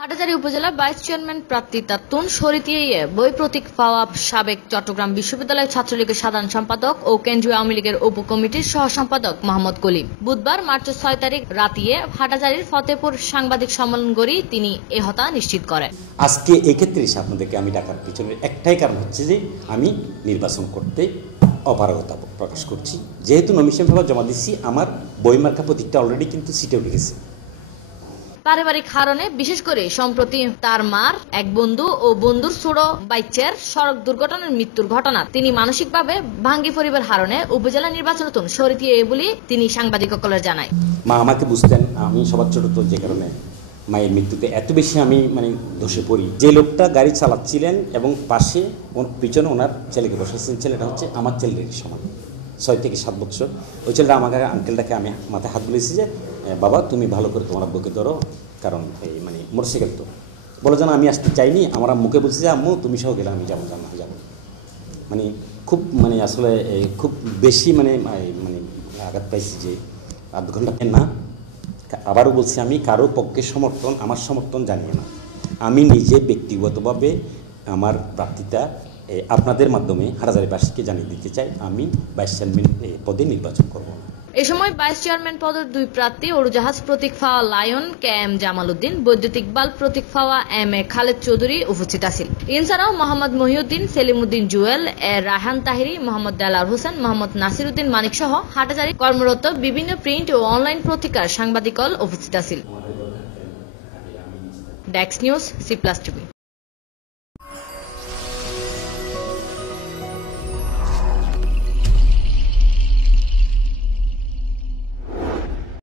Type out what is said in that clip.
হাটাজারি উপজেলা vice chairman প্রার্থী সরিতিয়ে বই প্রতীক পাওয়া সাবেক চট্টগ্রাম বিশ্ববিদ্যালয় ছাত্রলীগের সাধারণ সম্পাদক ও কেন্দ্রীয় আওয়ামী লীগের উপকমিটির সহ সম্পাদক মোহাম্মদ কলিম। বুধবার মার্চ ছয় তারিখ রাতিয়ে হাটাজারির ফতেপুর সাংবাদিক সম্মেলন তিনি এ হতা নিশ্চিত করেন। আজকে এক্ষেত্রে আপনাদেরকে আমি ডাকার পিছনের একটাই কারণ হচ্ছে যে আমি নির্বাচন করতে অপারগতা প্রকাশ করছি। যেহেতু নমিশন জমা দিচ্ছি আমার বইমার্কা প্রতীকটা অলরেডি কিন্তু সিটে উঠে গেছে। পারিবারিক কারণে বিশেষ করে সম্প্রতি তার মার, এক বন্ধু ও বন্ধুর ছোট বাইচের সড়ক দুর্ঘটনার মৃত্যুর ঘটনা। তিনি মানসিকভাবে ভাঙ্গি পরিবার হারণে উপজেলা নির্বাচনতন সরিতিয়ে বলে তিনি সাংবাদিকসকলের জানায়। মা আমাকে বুঝতেন, আমি সবার ছোট তো যে কারণে মায়ের মৃত্যুতে এত বেশি আমি মানে ধসে পড়ি। যে লোকটা গাড়ি চালাচ্ছিলেন এবং পাশে ওর পিছনে ওনার ছেলেকে বসেছিলেন ছেলেটা হচ্ছে আমার ছেলের সমান। ছয় থেকে সাত বছর। ওই ছেলেটা আমাকে আঙ্কেলটাকে আমি মাথায় হাত বলেছি যে বাবা, তুমি ভালো করে তোমার আব্বুকে ধরো, কারণ এই মানে মোটরসাইকেল তো। বলো যেন আমি আসতে চাইনি। আমার মুখে বলছি যে, আম্মু, তুমি সহ গেলে আমি যাব, জানা, যাব। মানে খুব মানে আসলে খুব বেশি মানে মানে আঘাত পাইছি যে, আধ ঘণ্টা না। আবারও বলছি আমি, কারও পক্ষে সমর্থন, আমার সমর্থন জানিয়ে না। আমি নিজে ব্যক্তিগতভাবে আমার প্রার্থিতা আপনাদের মাধ্যমে হারাজারিবাসীকে জানিয়ে দিতে চাই, আমি ভাইস চেয়ারম্যান পদে নির্বাচন করব। এ সময় ভাইস চেয়ারম্যান পদের দুই প্রার্থী উড়োজাহাজ প্রতীক ফাওয়া Lion K M Jamal Uddin বৈদ্যুতিক বাল প্রতীক ফাওয়া এম এ খালেদ চৌধুরী উপস্থিত আছেন এছাড়াও মোহাম্মদ মহিউদ্দিন, সেলিমউদ্দিন জুয়েল, এ রাহান তাহিরি, মোহাম্মদ দেলার হোসেন, মোহাম্মদ নাসির উদ্দিন মানিক সহ হাটাজারি কর্মরত বিভিন্ন প্রিন্ট ও অনলাইন পত্রিকার সাংবাদিকল উপস্থিত আছেন ডেক্স নিউজ, সি প্লাস টিভি।